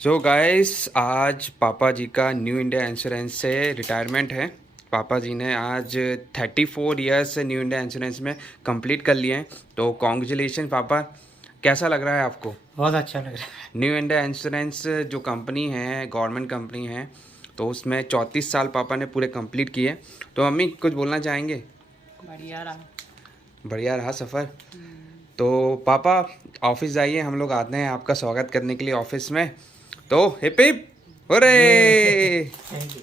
So guys आज पापा जी का न्यू इंडिया इंश्योरेंस से रिटायरमेंट है। पापा जी ने आज 34 ईयर्स से न्यू इंडिया इंश्योरेंस में कंप्लीट कर लिए हैं। तो कॉन्ग्रेचुलेशन पापा, कैसा लग रहा है आपको? बहुत अच्छा लग रहा है। न्यू इंडिया इंश्योरेंस जो कंपनी है, गवर्नमेंट कंपनी है, तो उसमें 34 साल पापा ने पूरे कंप्लीट किए। तो मम्मी कुछ बोलना चाहेंगे? बढ़िया रहा सफ़र। तो पापा ऑफिस जाइए, हम लोग आते हैं आपका स्वागत करने के लिए ऑफिस में। तो hip hip hurray. Thank you.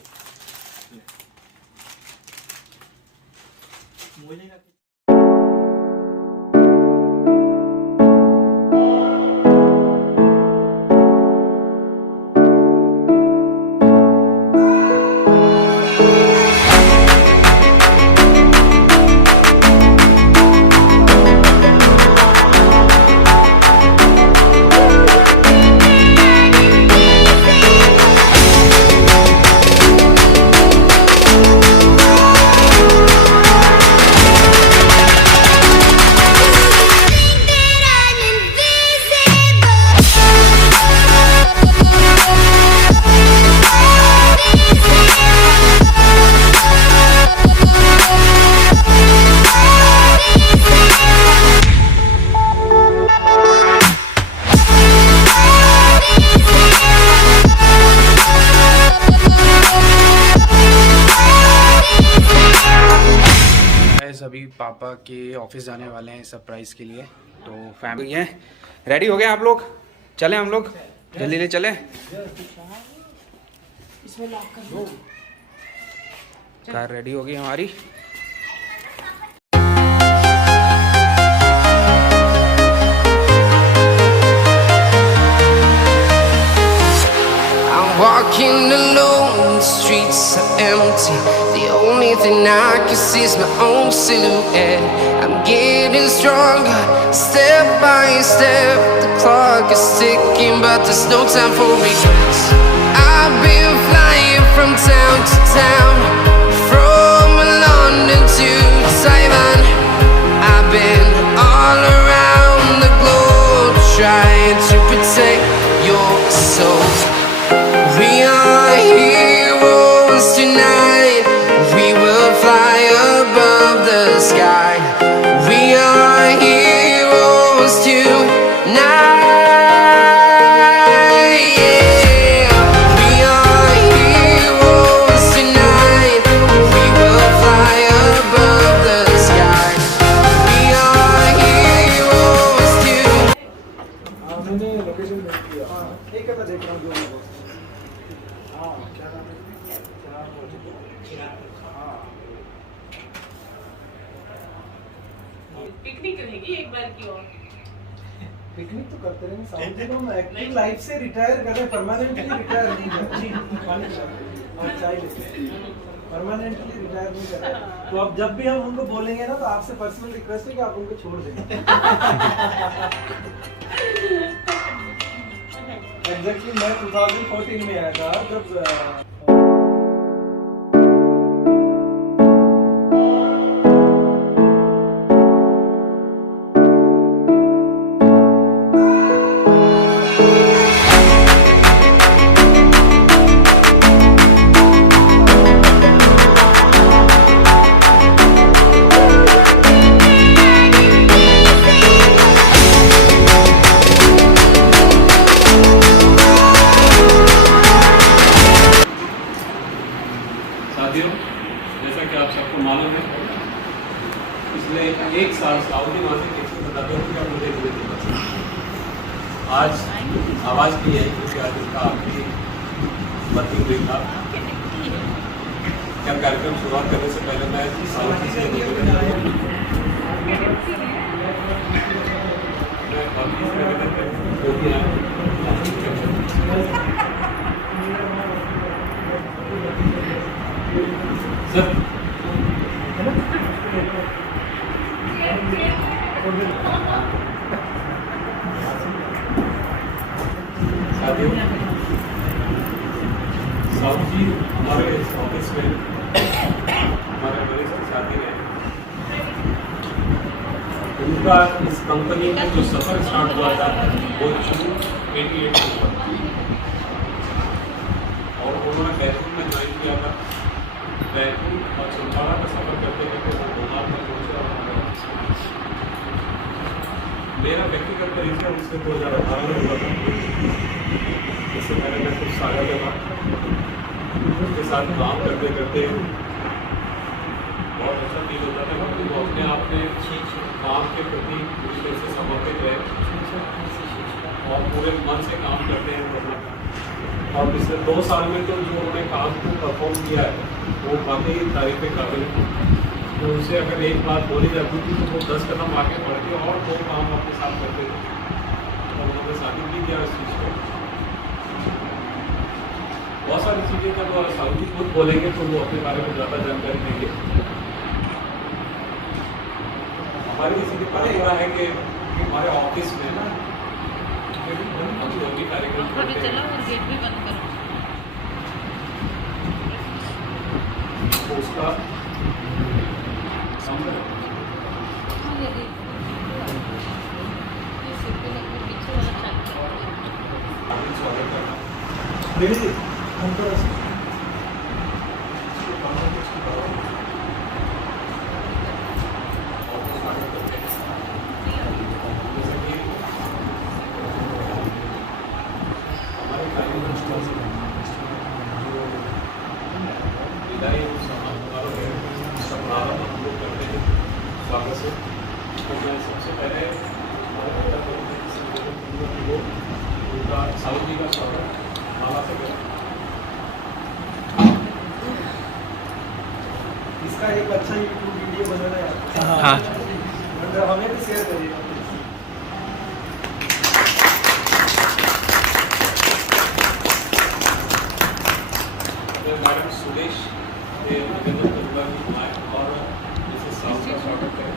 अभी पापा के ऑफिस जाने वाले हैं सरप्राइज के लिए। तो फैमिली है, रेडी हो गए आप लोग? चले हम लोग जल्दी ले चले। कार रेडी हो गई हमारी। Walking alone, the streets are empty. The only thing I can see is my own silhouette. I'm getting stronger, step by step. The clock is ticking, but there's no time for regrets. I've been flying from town to town, from London to Taiwan. I've been all around the globe, trying to protect your soul. We are heroes tonight. We will fly above the sky. We are heroes tonight. Yeah. We are heroes tonight. We will fly above the sky. We are heroes tonight. मैंने location भेज दिया। एक है, मैं देख रहा हूँ जो क्या नाम है? पिकनिक रहेगी एक बार की और। पिकनिक तो करते रहेंगे साथ में। हम एक्टिव लाइफ से रिटायर कर रहे हैं, परमानेंटली रिटायर नहीं कर रहे। और चाय लेते परमानेंटली रिटायर नहीं कर रहे। तो अब जब भी हम उनको बोलेंगे ना, तो आपसे पर्सनल रिक्वेस्ट है कि आप उनको छोड़ दें। एग्जैक्टली मैं 2014 में आया था जब साथियों, जैसा कि आप सबको मालूम है, पिछले एक साल साउदी मासिक 177 रुपया मुझे दिए थे। आज आवाज़ की है क्योंकि आज उसका आखिरी वर्किंग डे था। क्या कार्यक्रम शुरुआत करने से पहले मैं साउदी से निवेदन सर साथियों, साहू जी हमारे ऑफिस में हमारे वरिष्ठ साथी हैं। उनका इस कंपनी में जो सफ़र स्टार्ट हुआ था वो जून 88 में हुआ। से 2018 में हुआ था। इससे पहले मैं कुछ सालों के बाद उनके साथ काम करते करते बहुत अच्छा फील होता था कि वो अपने आप में काम के प्रति पूरी तरह से समर्पित रहे और पूरे मन से काम करते हैं अपना। और पिछले 2 साल में तो जो उन्होंने काम को परफॉर्म किया है वो वाकई तारीफ के काबिल है। तो उनसे अगर एक बात बोली जाती थी तो वो 10 कदम आगे बढ़ के और 2 काम अपने साथ करते थे और उन्होंने साबित भी किया इस चीज़ को। बहुत सारी चीज़ें जब साहू जी खुद बोलेंगे तो वो अपने बारे में ज़्यादा जानकारी देंगे। हमारी इसी की परंपरा है कि हमारे ऑफिस में ना हम जो भी कार्यक्रम करते हैं तो उसका स्वागत करना मेरी हम तो सबसे पहले साहू जी का स्वागत माला से करें। इसका एक अच्छा यूट्यूब वीडियो बनाना है। हाँ हमें भी शेयर करिएगा। मैडम सुदेश निवेदन करूँगा कि आए और जैसे साहू का स्वागत करें।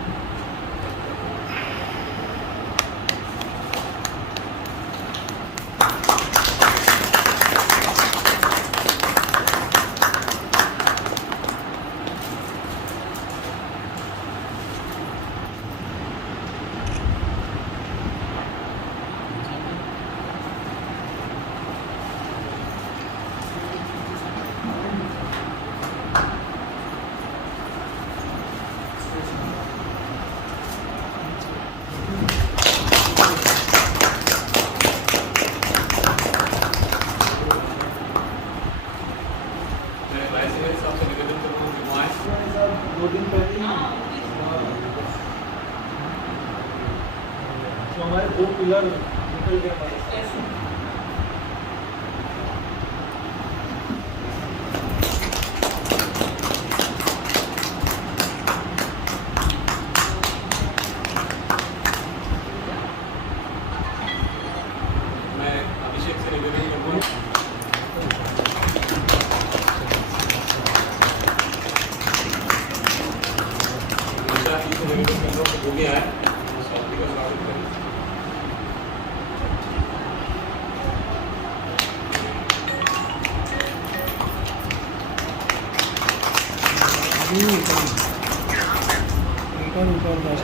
सबसे निवेदन करूँगा कि वहाँ 2 दिन पहले ही तो हमारे 2 पिलर निकल गए हमारे। मैं अभिषेक से निवेदन करूँगा हो गया है साथी का स्वागत करें।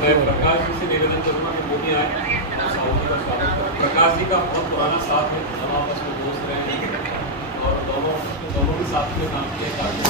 मैं प्रकाश जी से निवेदन करूँगा कि वो भी आए साथी का स्वागत करें। प्रकाश जी का बहुत पुराना साथ है, हम आपस में दोस्त रहे हैं और दोनों भी साथ में काम किए काफी।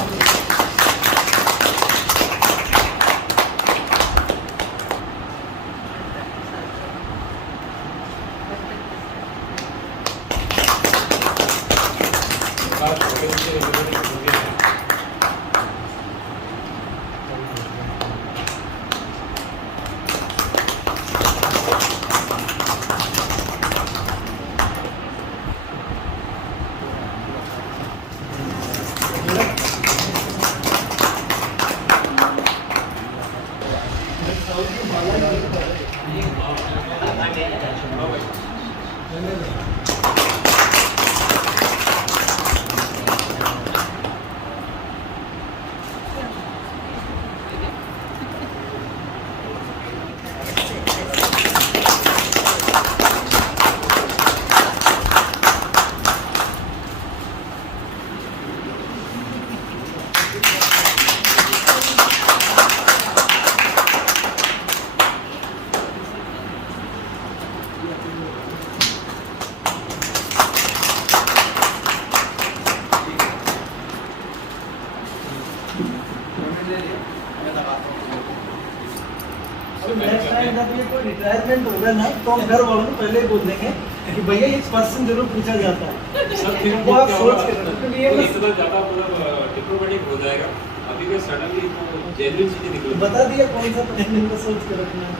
तो नेक्स्ट टाइम जब ये कोई रिटायरमेंट होगा ना तो हम घर वालों को पहले ही बोल देंगे कि भैया इस क्वेश्चन जरूर पूछा जाता है। सर फिर वो आप क्या सोच होगा? के रखो, क्योंकि ये तो बस इतना ज़्यादा मतलब डिप्लोमेटिक हो जाएगा। अभी के सडनली तो जेन्युइन चीज़ें निकल बता दिया कौन सा क्वेश्चन इनको सोच के रखना है।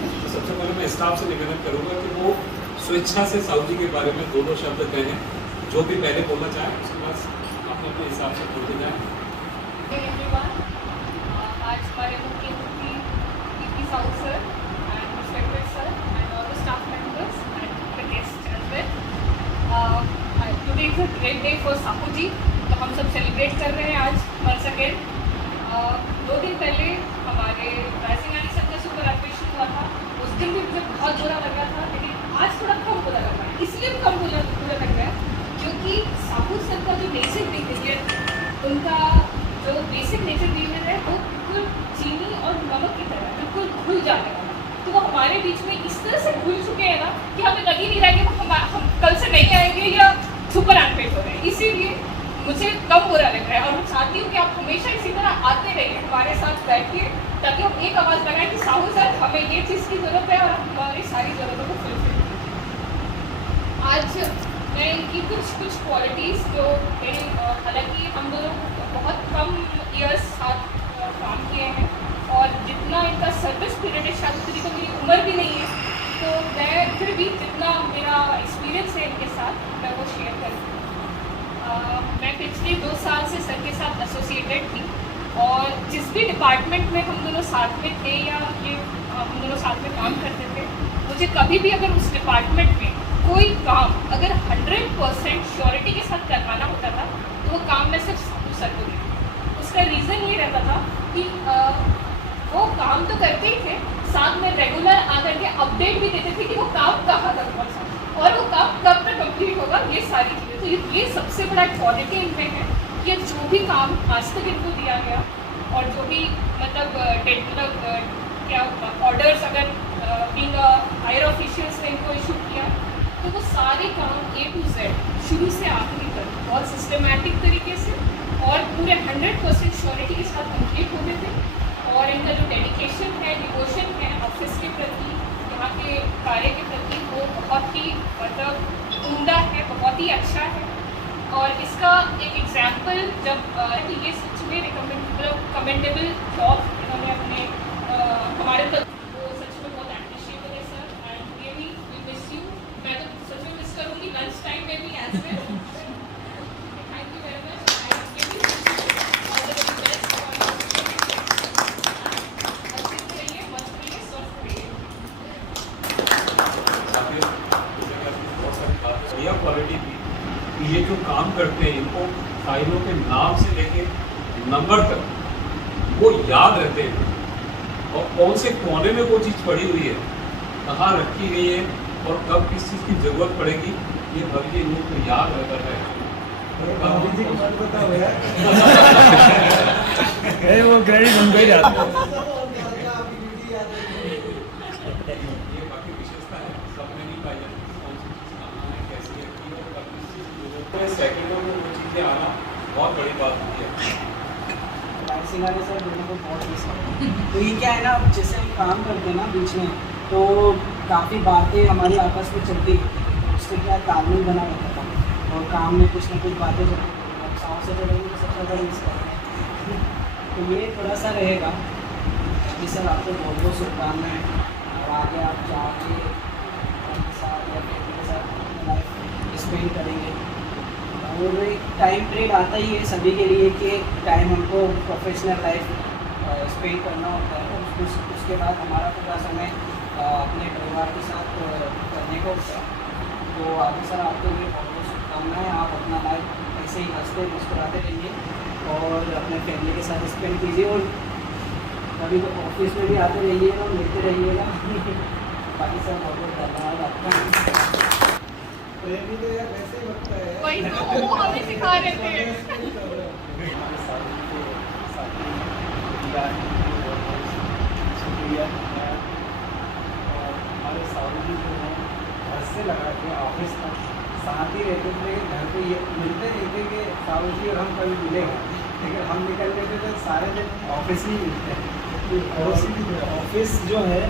तो सबसे पहले मैं स्टाफ से निवेदन करूंगा कि वो स्वेच्छा से साहू जी के बारे में दो शब्द कहें, जो भी पहले बोलना चाहें उसके बाद अपने अपने हिसाब से बोलते जाएं। आज हमारे मुख्यमंत्री VP Sahu sir and respected sir and all the staff members and the guest as well. Today is a great day for Sahu ji, तो हम सब सेलिब्रेट कर रहे हैं आज वंस अगेन। 2 दिन पहले हमारे राइजिंग सर का सुपर ऑपरेशन हुआ था, उस दिन भी मुझे बहुत बुरा लग रहा था, लेकिन आज थोड़ा कम बुरा लग रहा है। इसलिए कम बुरा लग रहा है क्योंकि साहू सर का जो बेसिक बिहेवियर, उनका जो बेसिक नेचर बिहेवियर है वो बिल्कुल चीनी और नमक की तरह बिल्कुल घुल जाने वाला, तो वो हमारे बीच में इस तरह से घुल चुके हैं ना कि हमें लग ही नहीं रहा कि हम कल से नहीं आएंगे या सुपर अनफिट हो रहे हैं। इसीलिए मुझे कम बुरा लग रहा है और मैं चाहती हूँ कि आप हमेशा इसी तरह आते रहिए, हमारे साथ बैठिए, ताकि हम एक आवाज़ लगाएं कि साहू सर हमें ये चीज़ की ज़रूरत है और हमारी सारी ज़रूरतों को फुलफिल। आज मैं इनकी कुछ क्वालिटीज़ जो मेरे, हालांकि हम दोनों बहुत कम ईयर्स साथ काम किए हैं और जितना इनका सर्विस पीरियड है, शायद उतनी तो मेरी उम्र भी नहीं है, तो मैं फिर भी जितना मेरा एक्सपीरियंस है इनके साथ मैं वो शेयर करती हूँ। मैं पिछले 2 साल से सर के साथ एसोसिएटेड थी और जिस भी डिपार्टमेंट में हम दोनों साथ में थे या ये हम दोनों साथ में काम करते थे, मुझे कभी भी अगर उस डिपार्टमेंट में कोई काम अगर 100% श्योरिटी के साथ करवाना होता था तो वो काम मैं सिर्फ साहू सर को देती। उसका रीज़न ये रहता था कि वो काम तो करते ही थे, साथ में रेगुलर आकर के अपडेट भी देते थे कि वो काम कहाँ तक पहुँचा और वो काम कब तक कंप्लीट होगा, ये सारी चीज़ें। तो ये सबसे बड़ा क्वालिटी इनमें है कि जो भी काम आज तक इनको दिया गया और जो भी मतलब क्या ऑर्डर्स अगर बीइंग हायर ऑफिशियल्स ने इनको इशू किया तो वो सारे काम A to Z शुरू से आखिरी तक बहुत सिस्टमैटिक तरीके से और पूरे 100% श्योरिटी के साथ कंप्लीट होते थे। और इनका जो डेडिकेशन है, डिवोशन है ऑफिस के प्रति, यहाँ के कार्य के प्रति, वो बहुत ही मतलब उम्दा है, बहुत ही अच्छा है। और इसका एक एग्जाम्पल जब ये सच में कमेंडेबल जॉब इन्होंने अपने हमारे तक, वो सच में बहुत एप्रिशिएबल है sir and really we miss you. मैं तो सच में मिस करूँगी लंच टाइम में भी as well. Thank you very much. बढ़िया क्वालिटी थी। ये जो काम करते हैं इनको फाइलों के नाम से लेके नंबर तक वो याद रहते हैं और कौन से कोने में वो चीज़ पड़ी हुई है, कहाँ रखी गई है और कब किस चीज़ की ज़रूरत पड़ेगी, ये भविष्य इनको याद रहता है। वो क्रेडिट उनको ही जाता है। ये बाकी विशेषता है, सब में नहीं पाई जाती, कौन सी चीज़ कहाँ है, कैसे रखी है और कब किस चीज़ की ज़रूरत है। सेकंडों में वो चीज़ें आना बहुत बड़ी बात होती है। सिंगारे सर दोनों को बहुत मिस करते हैं। तो ये क्या है ना, जैसे हम काम करते हैं ना बीच में, तो काफ़ी बातें हमारी आपस में चलती रहती है, उससे क्या तालमेल बना रहता था और काम में कुछ ना कुछ बातें चलती रहती हैं। साहू से चलेंगे तो सबसे ज़्यादा मिस करते हैं। तो ये थोड़ा सा रहेगा कि सर आपको बहुत बहुत शुभकामनाएँ और आगे आप जाके उनके साथ या फैमिली के साथ लाइफ स्पेंड करेंगे। और एक टाइम पीरियड आता ही है सभी के लिए कि टाइम हमको प्रोफेशनल लाइफ स्पेंड करना होता है, उसके बाद हमारा पूरा समय अपने परिवार के साथ करने का होता है। तो आगे सर आपके लिए बहुत बहुत शुभकामनाएँ। आप अपना लाइफ ऐसे ही हंसते मुस्कुराते रहिए और अपने फैमिली के साथ स्पेंड कीजिए और कभी तो ऑफिस में भी आते रहिएगा, मिलते रहिएगा। बाकी सर बहुत बहुत धन्यवाद आपका। प्रेम भी तो यार वैसे ही लगता है। वही तो वो हमें सिखा रहे थे। शुक्रिया। और हमारे साहू जी जो हैं घर से लगा के ऑफिस तक साथ ही रहते थे, घर पे ये मिलते नहीं थे कि साहू जी और हम कभी मिले हैं। लेकिन हम निकलने के तो सारे दिन ऑफिस ही मिलते हैं। ऑफिस जो है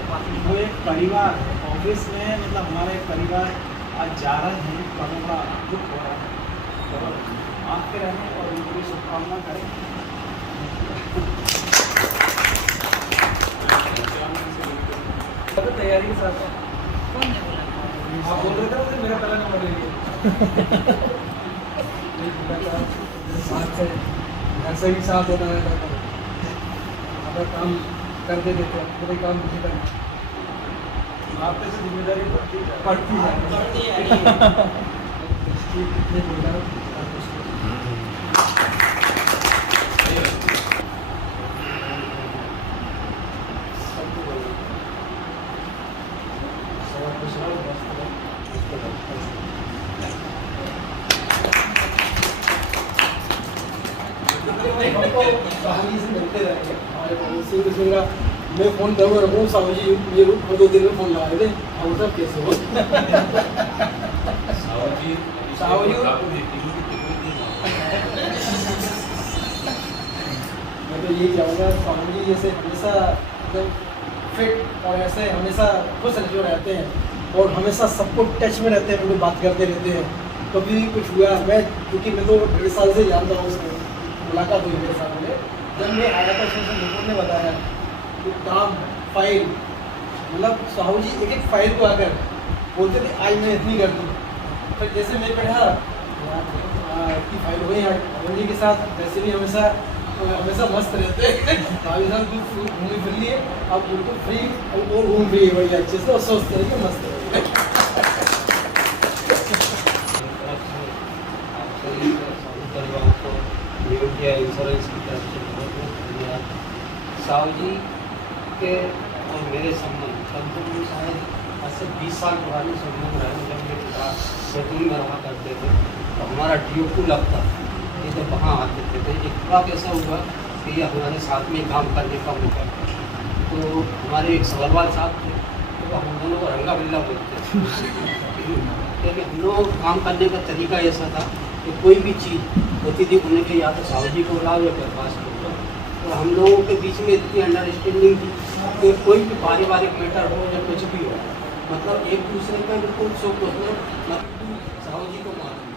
वो एक परिवार है। ऑफिस में मतलब हमारा एक परिवार आज जा रहे हैं, लोगों का दुख हो रहा है और आते रहें और उनकी शुभकामना करें। तैयारी के साथ आप बोल रहे थे मुझे मेरा पहला नंबर ले लिया। साथ से घर से भी साथ होना रहता है, अगर काम कर देते थे पूरे काम मुझे करना, आप पे से जिम्मेदारी बढ़ती है। कितने बोल रहा हूँ हमको साहू जी से मिलते रहेंगे। हमारे पड़ोसी किसी का मैं फ़ोन करूँगा रखूँ, साहू जी ये रूप को 2 दिन में फ़ोन लगाए थे, हम सब कैसे हो। साहू जी मैं तो यही चाहूँगा साहू जी जैसे हमेशा एकदम फिट और ऐसे हमेशा खुश जो रहते हैं और हमेशा सबको टच में रहते हैं, उनको बात करते रहते हैं। कभी भी कुछ हुआ मैं क्योंकि मैं तो 1.5 साल से जानता हूँ, उसको मुलाकात हुई मेरे साथ में जब मैं आया था, उसमें लोगों ने बताया कि काम फाइल मतलब साहू जी एक एक फाइल को आकर बोलते थे आज मैं इतनी कर दूँ। फिर जैसे मैं पढ़ा की फाइल हुई साहू जी के साथ, वैसे भी हमेशा मस्त रहते हैं। साहू जी साथ घूमी फिर लिए, अब बिल्कुल फ्री और घूम रही है बढ़िया अच्छे से और सोचते हैं कि मस्त है। इंश्योरेंस की तरफ से बहुत बहुत धन्यवाद। साहू जी के और मेरे संबंध कम से कम शायद आज से 20 साल पुराने संबंध रहे। जब मेरे पिता बैतूल में रहा करते थे तो हमारा DO-2 लगता ये तो वहाँ आते थे। एक बार ऐसा हुआ कि ये हमारे साथ में काम करने का मौका, तो हमारे एक सवालवाल साहब थे, तो हम दोनों को रंगा बिल्ला बोलते थे। क्योंकि हम लोग काम करने का तरीका ऐसा था कि कोई भी चीज़ होती थी उन्हें के या तो साहू जी को बुलाओ या फिर पास को बुलाओ। तो हम लोगों के बीच में इतनी अंडरस्टैंडिंग थी कि कोई भी पारिवारिक मैटर हो या कुछ भी हो, मतलब एक दूसरे का बिल्कुल सुख मतलब साहू जी को मालूम।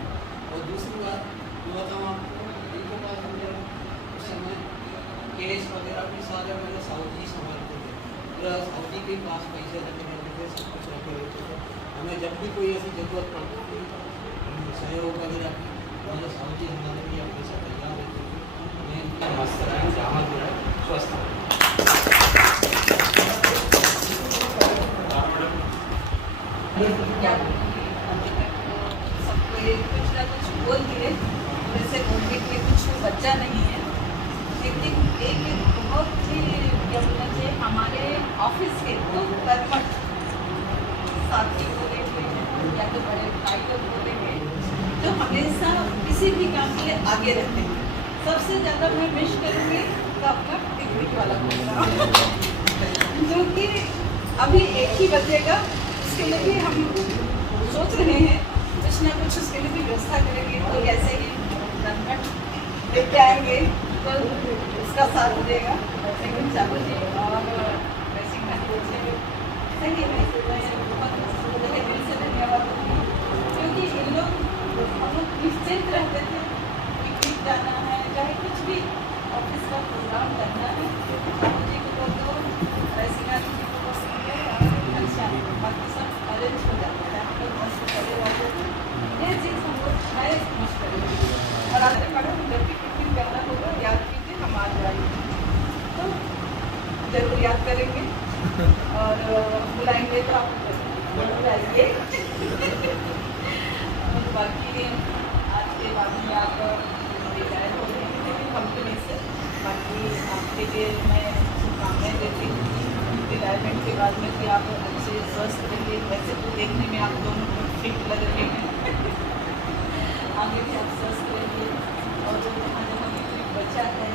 और दूसरी बात मैं बताऊँ आपको, इनके पास मुझे उस समय केस वगैरह भी सारे मैंने साहू जी संभालते थे। पूरा साहू जी के पास पैसे रखे रहते थे, सब कुछ रखे रहते थे। हमें जब भी कोई ऐसी जरूरत पड़ती थी सहयोग वगैरह मुझे साहू जी हमारे लिए हमेशा तैयार रहती थी। मैं इनका मस्त रहें, जहाँ भी रहे स्वस्थ रहें। सबको कुछ ना कुछ बोल दिए, वैसे बोलने के लिए कुछ बच्चा नहीं है। लेकिन एक बहुत ही क्या बोलना चाहिए, हमारे ऑफिस के तो कर्मठ साथी बोलेंगे या तो बड़े भाई लोग बोलेंगे, तो हमेशा किसी भी काम के लिए आगे रहते हैं। सबसे ज़्यादा मैं विश करूँगी तो अपना पिकनिक वाला प्रोग्राम जो कि अभी 1 ही बजेगा, उसके लिए भी हम सोच रहे हैं कुछ ना कुछ उसके लिए भी व्यवस्था करेंगे। तो ऐसे ही लेके आएंगे तो उसका साथ देगा। लेकिन चाहू जी और वैसे सही है, बहुत दिल से धन्यवाद, क्योंकि इन लोग हम लोग निश्चिंत रहते थे पिकनिक जाना है चाहे कुछ भी ऑफिस का प्रोग्राम करना है, चाहू जी को बोल दो, वैसे जी को बोल सकते हैं, अच्छा बाकी सब अरेंज हो जाता है। हम लोग मस्त चले जाते थे, ये चीज़ हम लोग है मस्त करेंगे। और आगे मैडम जब भी पिकनिक करना होगा याद कीजिए, हम आ जाएंगे तो जरूर याद करेंगे और बुलाएंगे तो आप जरूर आइए। बाकी आज के बाद में आप रिटायर हो गए हैं कंपनी से, बाकी आपके लिए मैं शुभकामनाएं देती हूँ रिटायरमेंट के बाद में कि आप अच्छे स्वस्थ रहिए। वैसे तो देखने में आप दोनों फिट लग रहे हैं, आगे भी आप स्वस्थ रहिए और जो जहाँ जहाँ भी बचा है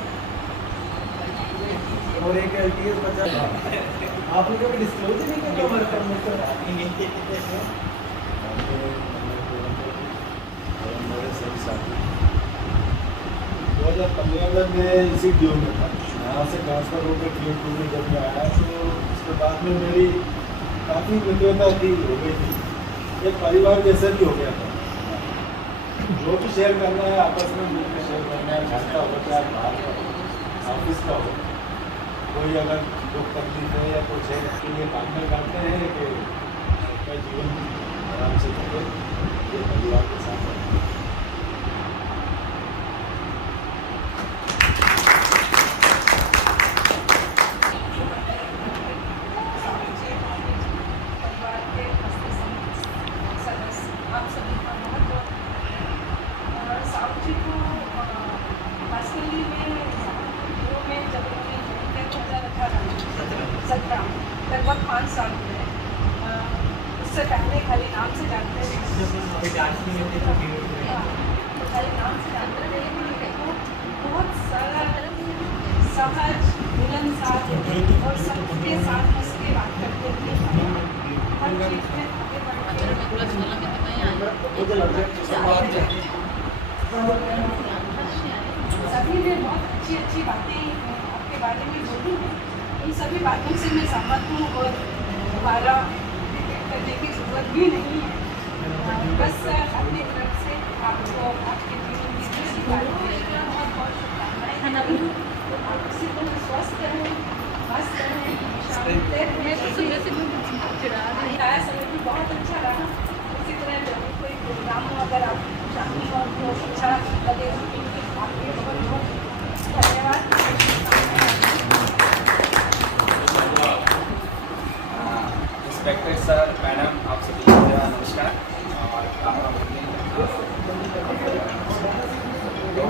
और एक LTS बचा आपने कभी डिस्क्लोज नहीं किया हमारे प्रमोटर मेरे सभी साथी 2015 में इसी DO में था, यहाँ से ट्रांसफ़र होकर DO-2 में जब मैं आया तो उसके बाद में मेरी काफ़ी मित्रता थी, हो गई थी, एक परिवार जैसा भी हो गया था। जो भी शेयर करना है आपस में मिलकर शेयर करना है, घर का हो चाहे बाहर का हो, ऑफिस का हो, कोई अगर दुख तकलीफ है या कुछ है उसके लिए काम करते हैं कि अपना जीवन आराम से चले, ये परिवार के साथ रहते हैं। परिवार के सदस्य आप सभी का बहुत बहुत साहू जी को पर्सनली मैं DO में जब उन्होंने 2017 लगभग 5 साल हुए। उससे पहले खाली नाम से जानते थे, खाली नाम से जानते थे, लेकिन वो बहुत सरल, सहज, मिलनसार और सबके साथ हंस के बात करते थे। हर चीज़ में आगे बढ़ सभी ने बहुत अच्छी अच्छी बातें आपके बारे में बोली हैं। इन सभी बातों से मैं सहमत हूँ और दोबारा रिपीट करने की ज़रूरत भी नहीं है। बस अपनी तरफ से आपको आपके जीवन में किसी बात बहुत बहुत शुभकामनाएं। आप इसी को स्वस्थ रहें, मस्त रहें, शांत रहें। आया समय भी बहुत अच्छा रहा। इसी तरह जब कोई प्रोग्राम हो, अगर आप चाहें और वो अच्छा लगे आपके बहुत बहुत धन्यवाद। रिस्पेक्टेड सर, मैडम, आप सभी को मेरा नमस्कार। तो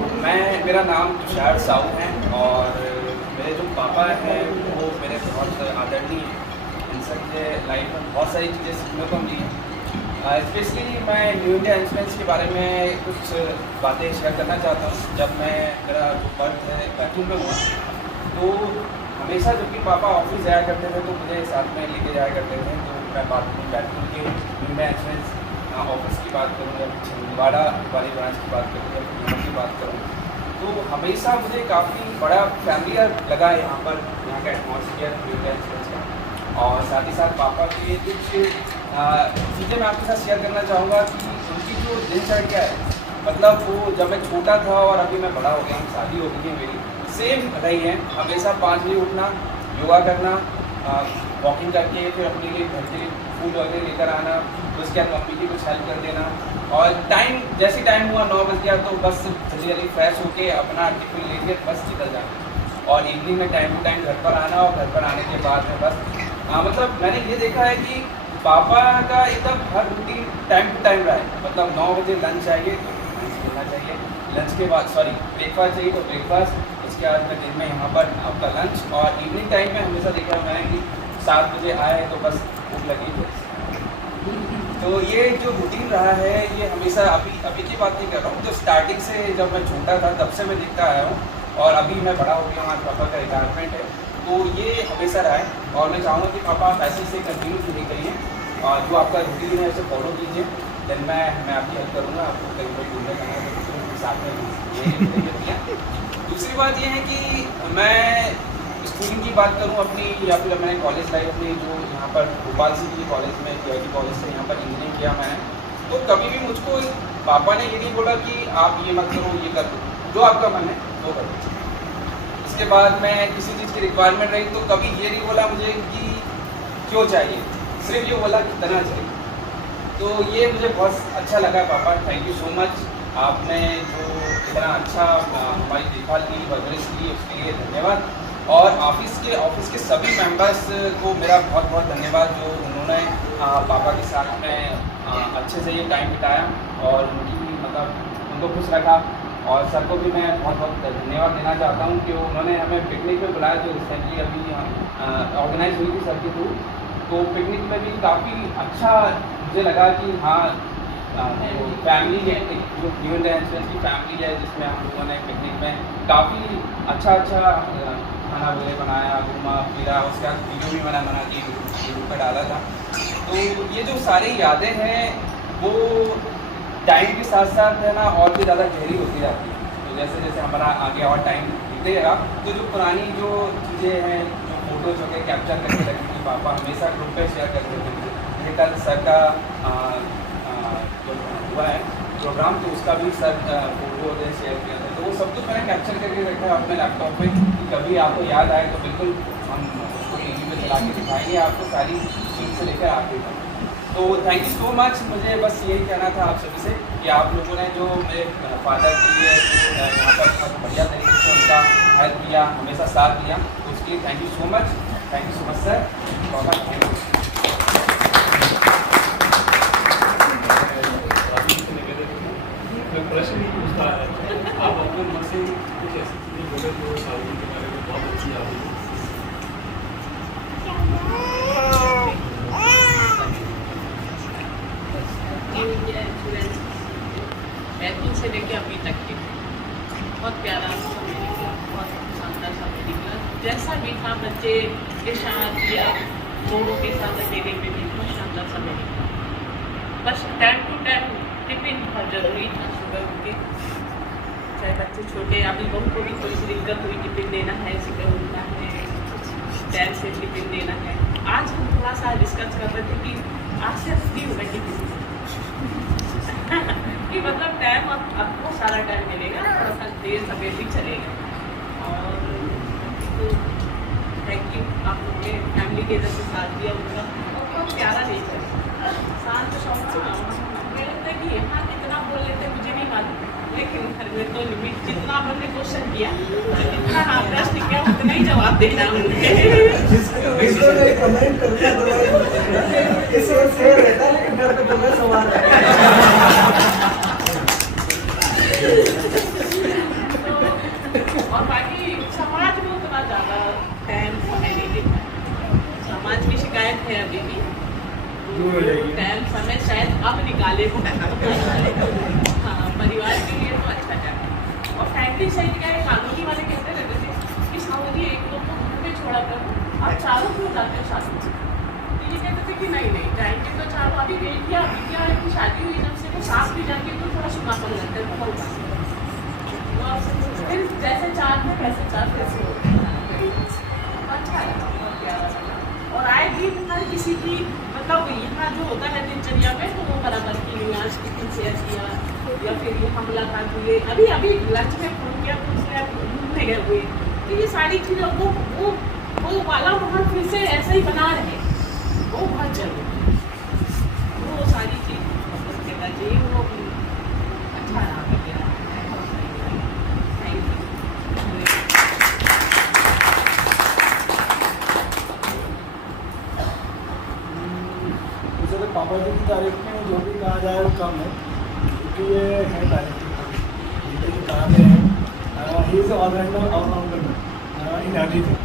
मेरा नाम तुषार साहू है और मेरे जो पापा हैं वो मेरे बहुत आदरणीय हैं। इन सबके लाइफ में बहुत सारी चीज़ें सीखने को मिली हैं। स्पेशली मैं न्यू इंडिया इंश्योरेंस के बारे में कुछ बातें शेयर करना चाहता हूँ। जब मेरा जो बर्थ है बैतूल में हुआ तो हमेशा जब भी पापा ऑफिस जाया करते थे तो मुझे साथ में लेके जाया करते थे। तो मैं बात करूँ बैतूल के न्यू इंडिया इंश्योरेंस ऑफिस की बात करूँ या छिंदवाड़ा वाली ब्रांच की बात करूँ या फिर की बात करूँ तो हमेशा मुझे काफ़ी बड़ा फैमिलियर लगा है यहाँ पर, यहाँ का एटमॉस्फेयर न्यू इंडिया इंश्योरेंस का। और साथ ही साथ पापा के कुछ चीज़ें मैं आपके साथ शेयर करना चाहूँगा कि उनकी जो दिनचर्या है, मतलब वो जब मैं छोटा था और अभी मैं बड़ा हो गया हूँ, शादी हो गई है मेरी, सेम रही है। हमेशा 5 बजे उठना, योगा करना, वॉकिंग करके फिर अपने लिए घर के लिए फूड वगैरह लेकर आना, उसके बाद मम्मी की कुछ हेल्प कर देना और टाइम जैसे टाइम हुआ 9 बज गया तो बस जल्दी जल्दी फ्रेश होके अपना टिफिन लेके बस निकल जाना और इवनिंग में टाइम टू टाइम घर पर आना और घर पर आने के बाद में बस मतलब मैंने ये देखा है कि पापा का एकदम हर रूटीन टाइम टू टाइम रहा है। मतलब 9 बजे लंच चाहिए तो लंच मिलना चाहिए, लंच के बाद ब्रेकफास्ट चाहिए तो ब्रेकफास्ट, उसके बाद में दिन में यहाँ पर आपका लंच और इवनिंग टाइम में हमेशा देखा मैंने कि 7 बजे आए तो बस भूख लगी है। तो ये जो रूटीन रहा है ये हमेशा अभी की बात नहीं कर रहा हूँ, जो स्टार्टिंग से जब मैं छोटा था तब से मैं देखता आया हूँ और अभी मैं बड़ा हो गया हूँ, आज पापा का रिटायरमेंट है तो ये हमेशा रहा है। और मैं चाहूँगा कि पापा आप ऐसे से कंटिन्यू नहीं करिए और जो आपका रूटीन है उसे फॉलो कीजिए। देन मैं आपकी हेल्प करूँगा, आपको कहीं कोई घूमने जाना है तो साथ में ये। दूसरी बात ये है कि मैं स्कूलिंग की बात करूँ अपनी या फिर मैंने कॉलेज लाइफ अपनी जो यहाँ पर भोपाल से कॉलेज में DO-3 कॉलेज से यहाँ पर इंजीनियरिंग किया मैंने, तो कभी भी मुझको पापा ने ये नहीं बोला कि आप ये मत करो ये कर दो, जो आपका मन है वो करो। इसके बाद मैं किसी चीज़ की रिक्वायरमेंट रही तो कभी ये नहीं बोला मुझे कि क्यों चाहिए, सिर्फ ये बोला कितना चाहिए। तो ये मुझे बहुत अच्छा लगा पापा, थैंक यू सो मच। आपने जो इतना अच्छा हमारी देखभाल की, परवरिश की, उसके लिए धन्यवाद। और ऑफिस के सभी मेंबर्स को मेरा बहुत बहुत धन्यवाद जो उन्होंने पापा के साथ में अच्छे से ये टाइम बिताया और उनकी मतलब उनको खुश रखा। और सर को भी मैं बहुत बहुत धन्यवाद देना चाहता हूँ कि उन्होंने हमें पिकनिक में बुलाया जो रिसेंटली अभी ऑर्गेनाइज हुई थी सर के थ्रू। तो पिकनिक में भी काफ़ी अच्छा मुझे लगा कि हाँ जो फैमिली है, जो न्यू इंडिया इंश्योरेंस की फैमिली है जिसमें हम लोगों ने पिकनिक में काफ़ी अच्छा खाना वगैरह बनाया, घूमा फिरा, उसके बाद वीडियो भी मैंने बना के यूट्यूब पर डाला था। तो ये जो सारी यादें हैं वो टाइम के साथ साथ है ना और भी ज़्यादा गहरी होती जाती है। तो जैसे जैसे हमारा आगे और टाइम बीतेगा तो जो पुरानी जो चीज़ें हैं, जो फोटोज वगैरह कैप्चर करके रखेंगे, पापा हमेशा ग्रुप पे शेयर करते थे। जैसे कल सर का जो हुआ है प्रोग्राम, तो उसका भी सर फोटो वगैरह शेयर किया था, तो वो सब कुछ मैंने कैप्चर करके रखा है अपने लैपटॉप पे, कि कभी आपको याद आए तो बिल्कुल हम उसको टीवी पे चला के दिखाएंगे आपको सारी चीज़ से लेकर आगे तक। तो थैंक यू सो मच। मुझे बस यही कहना था आप सभी से कि आप लोगों ने जो मेरे फादर के लिए यहाँ पर बहुत बढ़िया तरीके से उनका हेल्प किया, हमेशा साथ दिया, तो उसके लिए thank you so much. Thank you so much sir. बहुत थैंक यू। मैं प्रश्न नहीं पूछता है, आप अपने मन से कुछ ऐसी चीज़ें बोले जो साहू के बारे में बहुत अच्छी आती है। बैतूल से लेके अभी तक के बहुत प्यारा समय निकला, बहुत शानदार समय निकला। जैसा भी था बच्चे के साथ या लोगों के साथ अकेले में भी बहुत शानदार समय निकला। बस टाइम टू टाइम टिफिन बहुत ज़रूरी था, सुबह उठ के चाहे बच्चे छोटे, अभी बहू को भी कोई सी दिक्कत हुई टिफिन देना है, सुबह उठना है, टाइम से टिफिन देना है। आज हम थोड़ा सा डिस्कस कर रहे थे कि आज से फ्री हो गए टिफिन कि मतलब टाइम आपको सारा टाइम मिलेगा, थोड़ा सा देर सवेर भी चलेगा। और थैंक यू आप लोग ने फैमिली के इधर से साथ दिया उनका, और बहुत प्यारा नेचर है। शांत शौक से मुझे लगता है कि यहाँ कितना बोल लेते मुझे नहीं मालूम, लेकिन घर में तो लिमिट जितना हमने क्वेश्चन किया, जितना हाँ प्रश्न किया उतना ही जवाब देना कमेंट रहता है, लेकिन घर पे दो सवाल और बाकी समाज में उतना ज़्यादा टाइम समय नहीं देता। समाज की शिकायत है अभी भी, टाइम समय शायद अब निकाले हाँ, परिवार के लिए तो अच्छा जाता है। और फैमिली सही जगह है। कानूनी वाले कहते रहते थे कि साहू जी एक लोग को घर पे छोड़ा करो, आप चारों क्यों जाते हो शादी से? ये कहते थे कि नहीं नहीं जाएंगे तो चारों। अभी बेटियाँ की शादी हुई जब से, वो सास भी जाके तो थोड़ा सुनापन लगता है बहुत। फिर जैसे चार थे वैसे चार कैसे हो अच्छा लगा, बहुत प्यारा लगा। और आए दिन हर किसी की मतलब यहाँ जो होता है दिनचर्या में, तो वो बराबर की आज किसी शेयर किया, या फिर ये मुलाकात हुई। अभी अभी लंच में फोन किया तो उसने घूमने गए हुए, तो ये सारी चीज़ें वो वाला वहाँ फिर से ऐसे ही बना रहे, वो बहुत जरूरी। वो सारी चीज़ कहना चाहिए, वो अच्छा रहा मेरा। पापा जी की तारीफ में जो भी कहा जाए वो कम है, क्योंकि ये है तारीफ की काम है। He is allrounder in everything.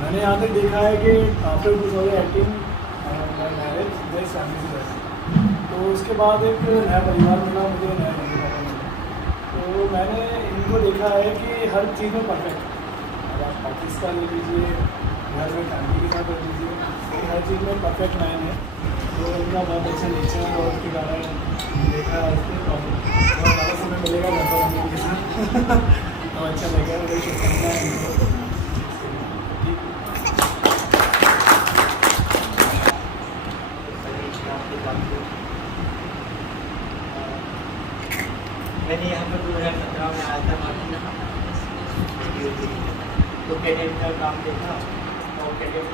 मैंने यहाँ तक देखा है कि आफ्टर 2018 मैरिज मेरी फैमिली से रही, तो उसके बाद एक नया परिवार मिला मुझे, नया मम्मी पापा मिला। तो मैंने इनको देखा है कि हर चीज़ में परफेक्ट। अब आप ऑफिस का ले लीजिए, घर में फैमिली के साथ कर लीजिए, हर चीज़ में परफेक्ट मैन है। तो इनका बहुत अच्छा नेचर है, और उसके कारण देखा है उसके ज़्यादा समय मिलेगा घर पर मम्मी के साथ तो अच्छा लगेगा। मुझे शुभकामनाएं है इनको। मैंने यहाँ पर 2017 में आया था मार्टिना, तो कैडेट का काम देखा, और कैडेट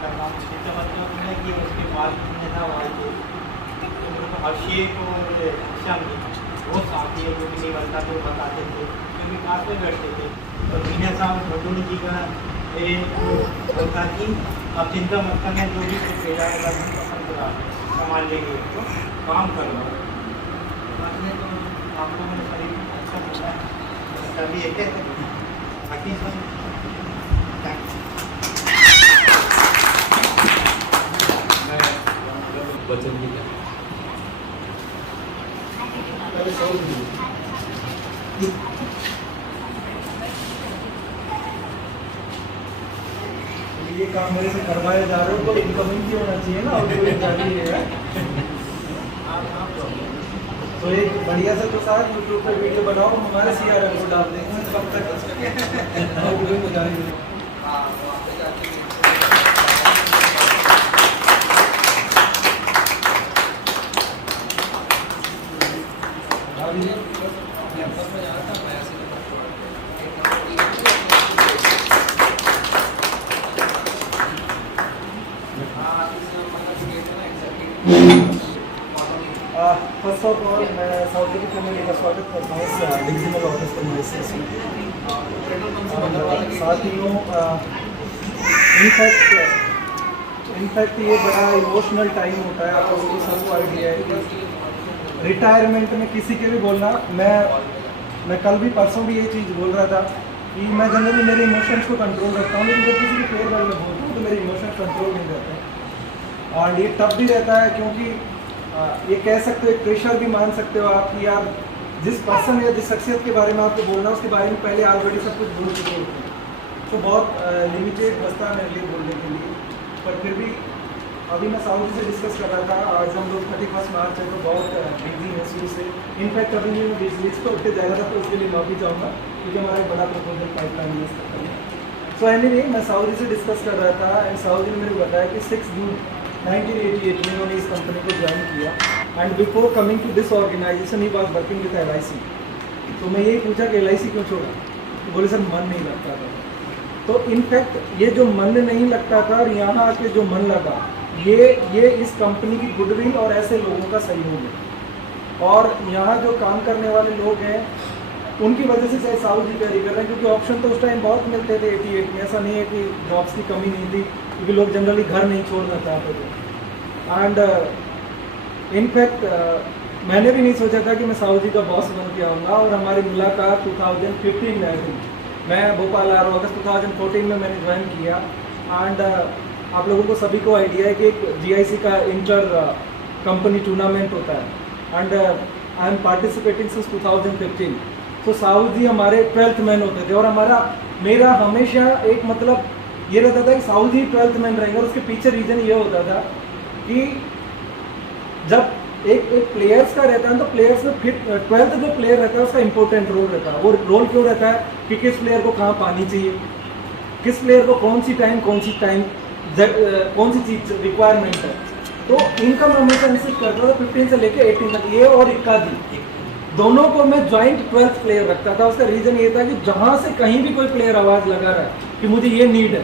का काम इसका मतलब है कि उसके बाल में था वाल जो तो मेरे को अभिषेक और श्याम जी वो साथी है जो भी नहीं बनता तो बताते थे, क्योंकि कार पे बैठते थे। और मीना साहब भटूरी जी का मेरे बोलता कि आप चिंता मत करना, जो भी कुछ भेजा होगा पसंद करा सामान लेंगे तो काम कर लो। तो आप लोगों ने शरीर अच्छा बोला है, तभी एक है बाकी सब वचन भी है। ये काम मेरे से करवाए जा रहे हो तो इनकमिंग की होना चाहिए ना, और तो एक बढ़िया सा तो साथ यूट्यूब पे वीडियो बनाओ, हमारे CRM को डाल देंगे कब तक फर्स्ट ऑफ ऑल मैं साउथ की फैमिली का स्वागत करता हूँ इस डिविजनल ऑफिस पर मैसेज में। साथियों, इनफैक्ट ये बड़ा इमोशनल टाइम होता है, आप लोगों को सबको आइडिया है कि रिटायरमेंट में किसी के भी बोलना, मैं कल भी परसों भी ये चीज़ बोल रहा था कि मैं जनरली मेरे इमोशंस को कंट्रोल रखता हूँ, लेकिन जब किसी के फेयर में बोलता हूँ तो मेरे इमोशंस कंट्रोल नहीं रहते। और ये तब भी रहता है क्योंकि ये कह सकते हो, एक प्रेशर भी मान सकते हो आप कि यार जिस पर्सन या जिस शख्सियत के बारे में आपको बोलना है उसके बारे में पहले ऑलरेडी सब कुछ बोल चुके होते हैं, तो बहुत लिमिटेड बस्ता है मेरे लिए बोलने के लिए। पर फिर भी अभी मैं साहू जी से डिस्कस कर रहा था, आज हम लोग 31 मार्च है तो बहुत बिजी है शुरू से। इनफैक्ट अभी मैं बिजनेस को उठते जा रहा था तो उसके लिए माफ़ी चाहूँगा क्योंकि हमारा एक बड़ा प्रपोजल पाइपलाइन है इसका करना। सो एनीवे मैं साहू जी से डिस्कस कर रहा था एंड साहू जी ने मेरे को बताया कि 6 जून 1988 में उन्होंने इस कंपनी को ज्वाइन किया and before coming to this organisation he was working with LIC। तो मैं यही पूछा कि LIC क्यों छोड़ा, तो बोले सर मन नहीं लगता था। तो इनफैक्ट ये जो मन नहीं लगता था और यहाँ आके जो मन लगा, ये इस कंपनी की गुडविल और ऐसे लोगों का सहयोग है। और यहाँ जो काम करने वाले लोग हैं उनकी वजह से चाहे साहू जी कैरी कर रहे हैं, क्योंकि ऑप्शन तो उस टाइम बहुत मिलते थे 88 में, ऐसा नहीं है कि जॉब्स की कमी नहीं थी, क्योंकि लोग जनरली घर नहीं छोड़ना चाहते थे। एंड इनफैक्ट मैंने भी नहीं सोचा था कि मैं साहू जी का बॉस बन के आऊँगा। और हमारी मुलाकात 2015 में आई थी। मैं भोपाल आ रहा हूँ, अगस्त 2014 में मैंने ज्वाइन किया। एंड आप लोगों को सभी को आइडिया है कि एक GIC का इंटर कंपनी टूर्नामेंट होता है and I am participating since 2015। तो साहू जी हमारे 12th मैन होते थे और मेरा हमेशा एक मतलब ये रहता था कि साहू जी 12th मैन रहेंगे। और उसके पीछे रीज़न ये होता था कि जब एक प्लेयर्स का रहता है तो प्लेयर्स में फिर 12th जो प्लेयर रहता है उसका इंपॉर्टेंट रोल रहता है। वो रोल क्यों रहता है कि किस प्लेयर को कहाँ पानी चाहिए, किस प्लेयर को कौन सी चीज़ रिक्वायरमेंट है। तो इनका मैं हमेशा इंसिस्ट करता था 15 से लेके 18 तक, ये और इक्का दी दोनों को मैं ज्वाइंट 12th प्लेयर रखता था। उसका रीज़न ये था कि जहाँ से कहीं भी कोई प्लेयर आवाज़ लगा रहा है कि मुझे ये नीड है,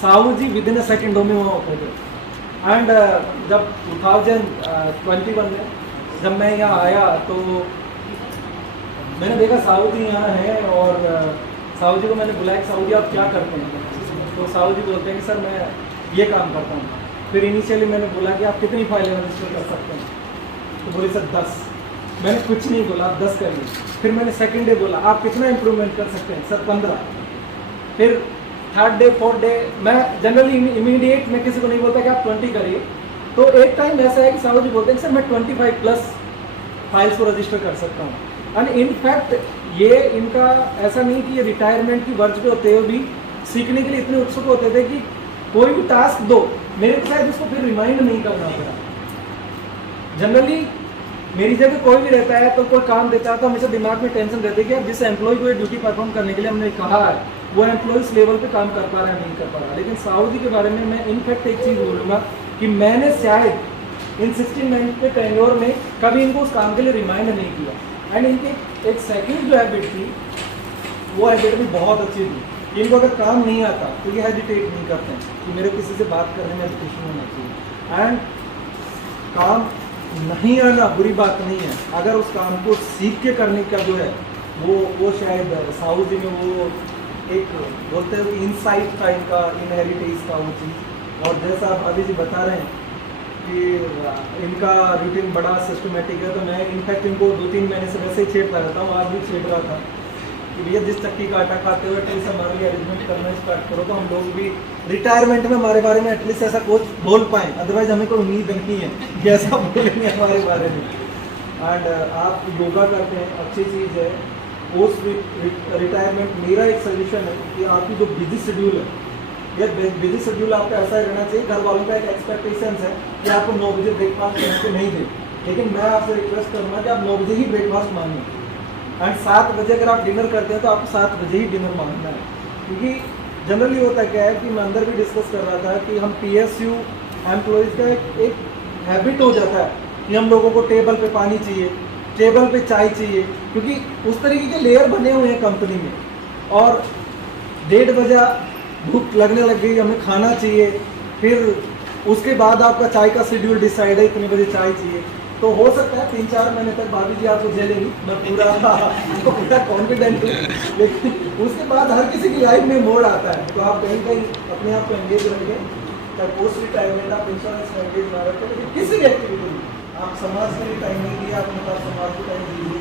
साहू जी विद इन अ सेकेंड में वहाँ होते थे। एंड जब 2021 में जब मैं यहाँ आया तो मैंने देखा साहू जी यहाँ हैं और साहू जी को मैंने बुलाया कि साहू जी आप क्या करते हैं। तो साहू जी बोलते हैं कि सर मैं ये काम करता हूँ। फिर इनिशियली मैंने बोला कि आप कितनी फाइलें रजिस्टर कर सकते हैं, तो बोले सर 10। मैंने कुछ नहीं बोला, आप 10 करिए। फिर मैंने सेकंड डे बोला आप कितना इम्प्रूवमेंट कर सकते हैं, सर 15। फिर थर्ड डे फोर्थ डे मैं जनरली इमीडिएट मैं किसी को नहीं बोलता कि आप 20 करिए। तो एक टाइम ऐसा है कि साहू जी बोलते हैं सर मैं 25 प्लस फाइल्स को रजिस्टर कर सकता हूँ। एंड इनफैक्ट ये इनका ऐसा नहीं कि ये रिटायरमेंट की वर्ज पे होते हुए भी सीखने के लिए इतने उत्सुक होते थे कि कोई भी टास्क दो, मेरे को शायद उसको फिर रिमाइंड नहीं करना पड़ा। जनरली मेरी जगह कोई भी रहता है तो कोई काम देता है तो हमेशा दिमाग में टेंशन रहती है कि अब जिस एम्प्लॉय को ये ड्यूटी परफॉर्म करने के लिए हमने कहा है वो एम्प्लॉय इस लेवल पे काम कर पा रहा है नहीं कर पा रहा। लेकिन साहू जी के बारे में मैं इनफैक्ट एक चीज़ बोलूँगा कि मैंने शायद इन 16 मंथ के टेन्योर में कभी इनको उस काम के लिए रिमाइंड नहीं किया। एंड इनकी एक सेकेंड जो हैबिट थी वो हैबिट भी बहुत अच्छी थी। इनको अगर काम नहीं आता तो ये हेजिटेट नहीं करते हैं कि मेरे किसी से बात करने में हेजिटेशन होना चाहिए। एंड काम नहीं आना बुरी बात नहीं है, अगर उस काम को सीख के करने का जो है वो शायद साहू जी में वो एक बोलते हैं कि इनसाइट था इनका, इनहेरिटेंस था वो चीज़। और जैसा आप अभी जी बता रहे हैं कि इनका रूटीन बड़ा सिस्टमेटिक है, तो मैं इनफैक्ट इनको 2-3 महीने से वैसे ही छेड़ता रहता हूँ। आज भी छेड़ रहा था कि भैया जिस चक्की का आटा खाते हुए एटलीस्ट हमारे लिए अरेंजमेंट करना स्टार्ट करो, तो हम लोग भी रिटायरमेंट में हमारे बारे में एटलीस्ट ऐसा कुछ बोल पाएँ। अदरवाइज हमें कोई उम्मीद नहीं है कि ऐसा बोलेंगे हमारे बारे में। एंड आप योगा करते हैं, अच्छी चीज़ है। पोस्ट रिटायरमेंट मेरा एक सजेशन है कि आपकी जो बिजी शेड्यूल है, यह बिजी शेड्यूल आपका ऐसा ही रहना चाहिए। घर वालों का एक एक्सपेक्टेशन है कि आपको 9 बजे ब्रेकफास्ट करने को नहीं दे, लेकिन मैं आपसे रिक्वेस्ट करूँगा कि आप 9 बजे ही ब्रेकफास्ट मांगें, एंड 7 बजे अगर आप डिनर करते हैं तो आपको 7 बजे ही डिनर मांगना है। क्योंकि जनरली होता क्या है कि मैं अंदर भी डिस्कस कर रहा था कि हम PSU एम्प्लॉयज़ का एक हैबिट हो जाता है कि हम लोगों को टेबल पे पानी चाहिए, टेबल पे चाय चाहिए, क्योंकि उस तरीके के लेयर बने हुए हैं कंपनी में। और 1:30 बजे भूख लगने लग गई, हमें खाना चाहिए, फिर उसके बाद आपका चाय का शेड्यूल डिसाइड है, इतने बजे चाय चाहिए। तो हो सकता है 3-4 महीने तक भाभी जी आपको झेलेंगी, मैं पूरा कॉन्फिडेंट हूँ। लेकिन उसके बाद हर किसी की लाइफ में मोड़ आता है, तो आप कहीं कहीं अपने आप को एंगेज रखें, चाहे पोस्ट रिटायरमेंट आप इंश्योरेंस में एंगेज ना रखें, लेकिन किसी भी एक्टिविटी में आप समाज के लिए टाइम नहीं दिया, अपने पास समाज को टाइम दीजिए।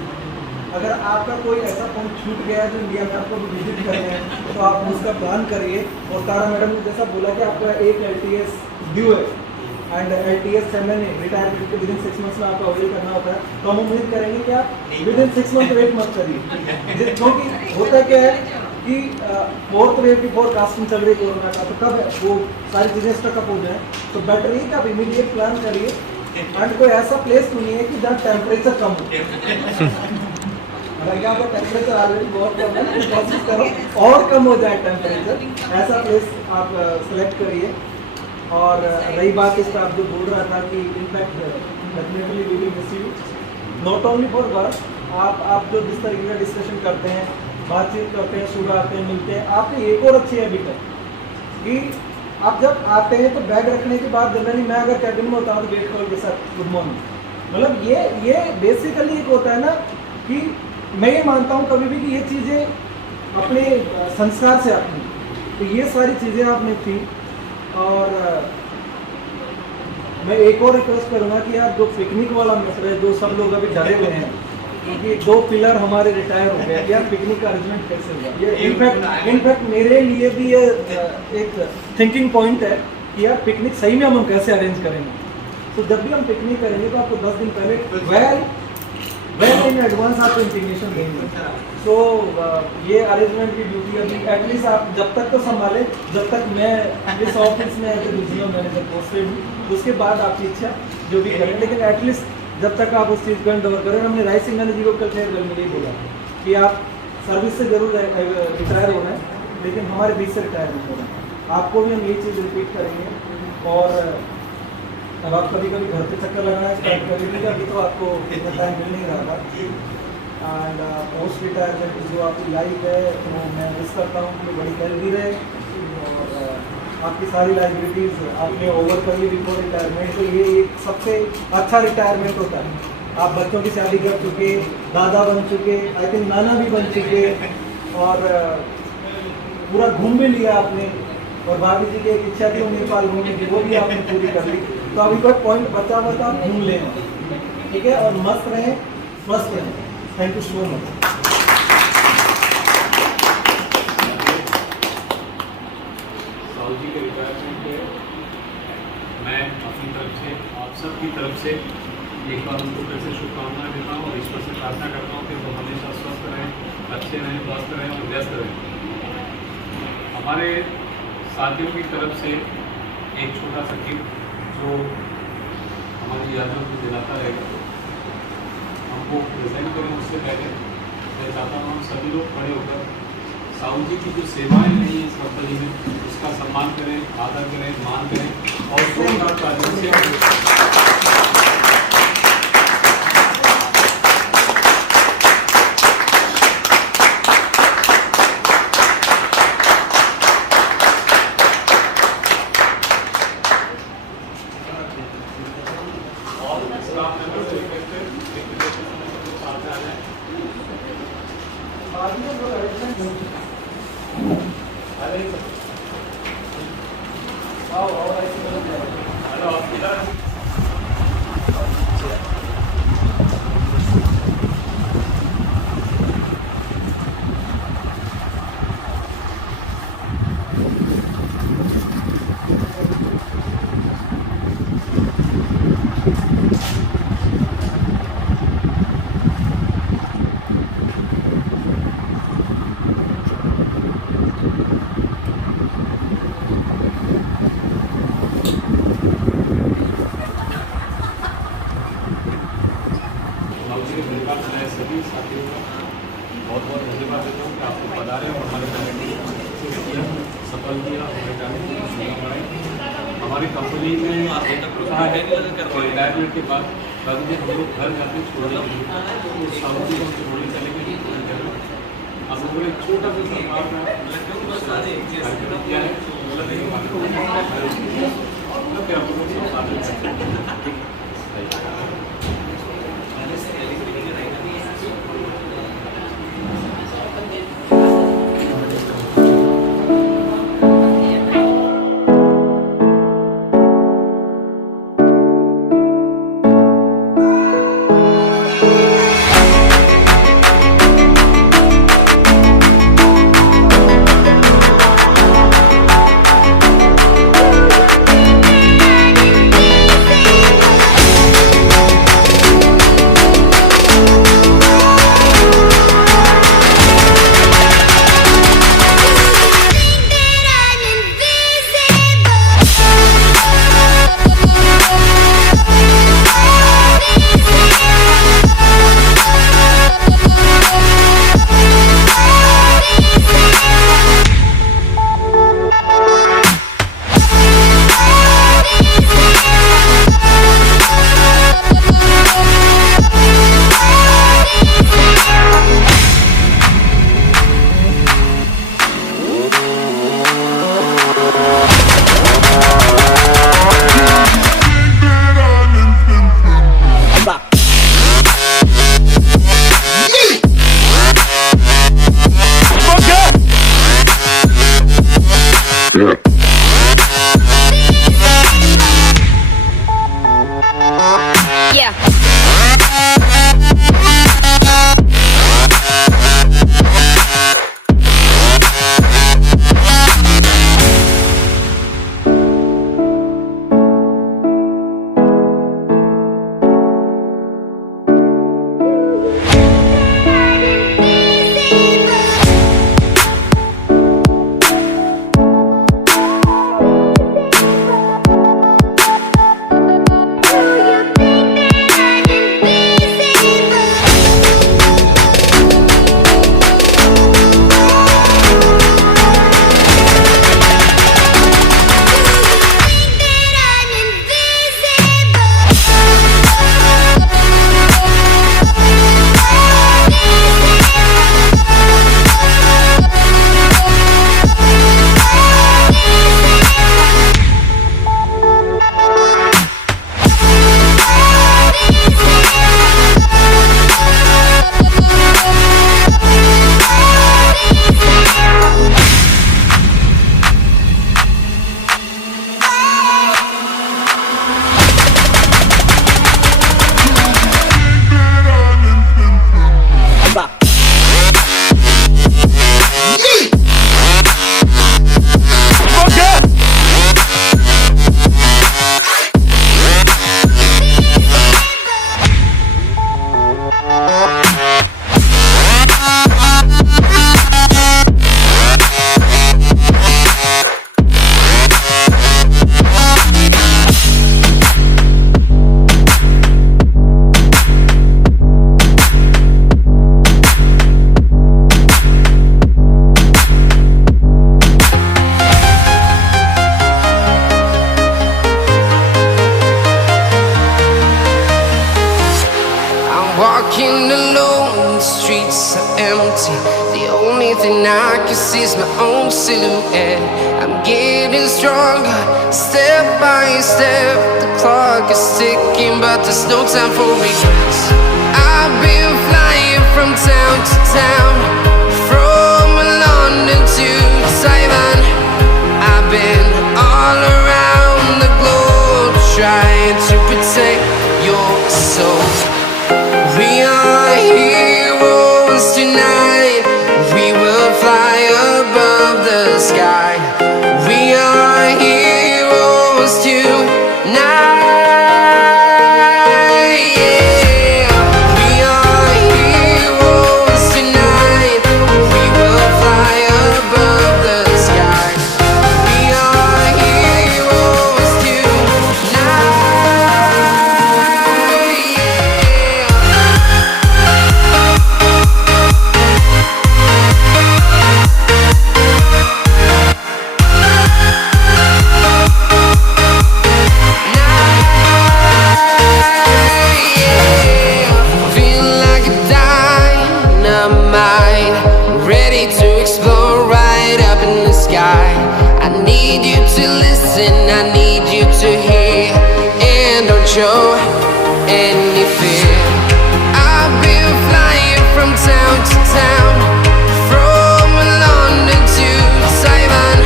अगर आपका कोई ऐसा पॉइंट छूट गया है जो इंडिया में आपको विजिट करना है, तो आप उसका प्लान करिए। और तारा मैडम ने जैसा बोला कि आपका एक LTS ड्यू है, एंड LTS 7 रिटायरमेंट के विदिन 6 मंथ्स में आपको अवेल करना होता है, तो हम उम्मीद करेंगे कि आप विदिन 6 मंथ वेट मत करिए। क्योंकि होता क्या है कि 4th वेव की फोरकास्टिंग चल रही है कोरोना का, तो कब वो सारी चीज़ें स्टकअप हो जाए, तो बेटर है कि आप इमीडिएट प्लान करिए, एंड कोई ऐसा प्लेस चुनिए कि जहाँ टेम्परेचर कम हो। हालांकि आपका टेम्परेचर ऑलरेडी बहुत कम है, लेकिन कोशिश करो और कम हो जाए टेम्परेचर, ऐसा प्लेस आप सेलेक्ट करिए। और रही बात इस पर आप जो बोल रहा था कि in fact definitely we will miss you, not only for work, आप जो जिस तरीके का डिस्कशन करते हैं, बातचीत करते हैं, सुबह आते हैं, मिलते हैं, आपकी एक और अच्छी हैबिट है कि आप जब आते हैं तो बैग रखने के बाद जनरली मैं अगर कैबिन में होता हूँ तो वेट कॉल के साथ गुड मॉर्निंग, मतलब ये बेसिकली एक होता है ना कि मैं ये मानता हूँ कभी भी कि ये चीज़ें अपने संस्कार से आती हैं, तो ये सारी चीज़ें आपने थी। और मैं एक और रिक्वेस्ट करूँगा कि यार जो पिकनिक वाला मसला है, जो सब लोग अभी डरे हुए हैं, क्योंकि 2 पिलर हमारे रिटायर हो गए, यार पिकनिक का अरेंजमेंट कैसे होगा, ये इनफैक्ट मेरे लिए भी ये एक थिंकिंग पॉइंट है कि यार पिकनिक सही में हम कैसे अरेंज करेंगे। तो जब भी हम पिकनिक करेंगे तो आपको 10 दिन पहले वेल इन एडवांस आपको इंटीमेशन देंगे। सो ये अरेंजमेंट की ड्यूटी अभी एटलीस्ट आप जब तक तो संभालें, जब तक मैं इस ऑफिस में as a regional manager posted हूँ, उसके बाद आपकी इच्छा जो भी करें, लेकिन एटलीस्ट जब तक आप उस चीज़ को एंडोवर करें। हमने राइस सिंघानी जी को कल शेयर करने के लिए बोला कि आप सर्विस से जरूर रिटायर होना है, लेकिन हमारे बीच से रिटायर नहीं होना है। आपको भी हम ये चीज़ रिपीट करेंगे। और अब आप कभी कभी घर पे चक्कर लगाना स्टार्ट कर लीजिए, अभी तो आपको इतना टाइम मिल नहीं रहा था। एंड पोस्ट रिटायरमेंट जो आपकी लाइफ है, तो मैं विश करता हूँ कि बड़ी हेल्दी रहे, और आपकी सारी लाइबिलिटीज़ आपने ओवर करी बिफोर रिटायरमेंट, तो ये एक सबसे अच्छा रिटायरमेंट होता है। आप बच्चों की शादी कर चुके, दादा बन चुके, आई थिंक नाना भी बन चुके, और पूरा घूम भी लिया आपने, और भाभी जी की एक इच्छा थी नेपाल घूमने की, वो भी आपने पूरी कर ली। तो अभी कोई पॉइंट बचा हुआ तो आप घूम लें, ठीक है, और मस्त रहें, स्वस्थ रहें। Thank you so much. Sahu ji के रिटायरमेंट पे मैं अपनी तरफ से, आप सब की तरफ से एक बार उनको फिर से शुभकामनाएं देता हूँ और ईश्वर से प्रार्थना करता हूँ कि वो हमेशा स्वस्थ रहें, अच्छे रहें, स्वस्थ रहें और व्यस्त रहें। हमारे साथियों की तरफ से एक छोटा सा गिफ्ट जो हमारी यादों को दिलाता रहेगा, हमको प्रेजेंट करें। उससे पहले मैं चाहता हूँ हम सभी लोग खड़े होकर साहू जी की जो सेवाएं रही इस कंपनी में, उसका सम्मान करें, आदर करें, मान करें और जोरदार तालियों से सभी साथियों का बहुत बहुत धन्यवाद देता हूँ कि आपको पधारे और हमारे कार्यक्रम को किया, सफल किया और जाने की शुभकामनाएं। हमारी कंपनी में कहा है कि रिटायरमेंट के बाद कभी भी हम लोग घर जाते छोड़ने के लिए तो साहू जी को छोड़ने चलेंगे। हम लोगों ने छोटा सा कार्यक्रम किया है कि आप लोगों को साथ Walking alone, the streets are empty. The only thing I can see is my own silhouette. I'm getting stronger, step by step. The clock is ticking, but there's no time for regrets. I've been flying from town to town, from London to Taiwan. I've been all around the globe, trying to protect your soul. We are heroes tonight. We will fly above the sky. We are heroes tonight. Yeah. We are show any fear. I've been flying from town to town, from London to Taiwan.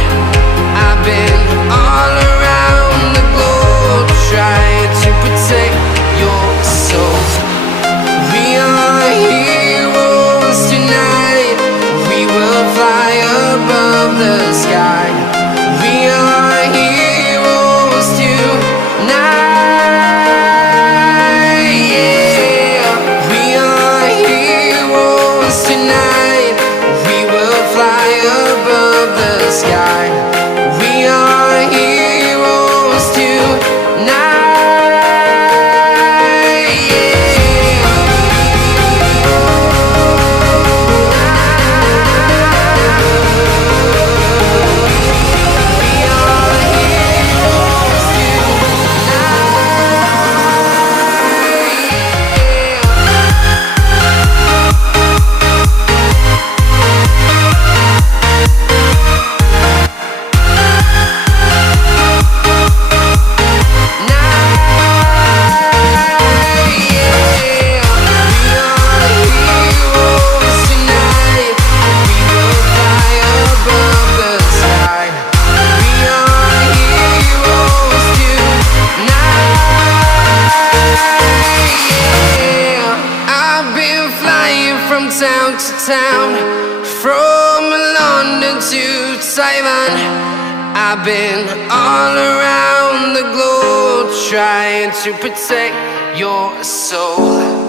I've been all around the globe trying to protect your soul. We are heroes tonight. We will fly above the sky. We are heroes tonight. Yeah. We are heroes tonight. We will fly above the sky. We are heroes tonight. Town to town, from London to Taiwan. I've been all around the globe trying to protect your soul.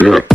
Yeah.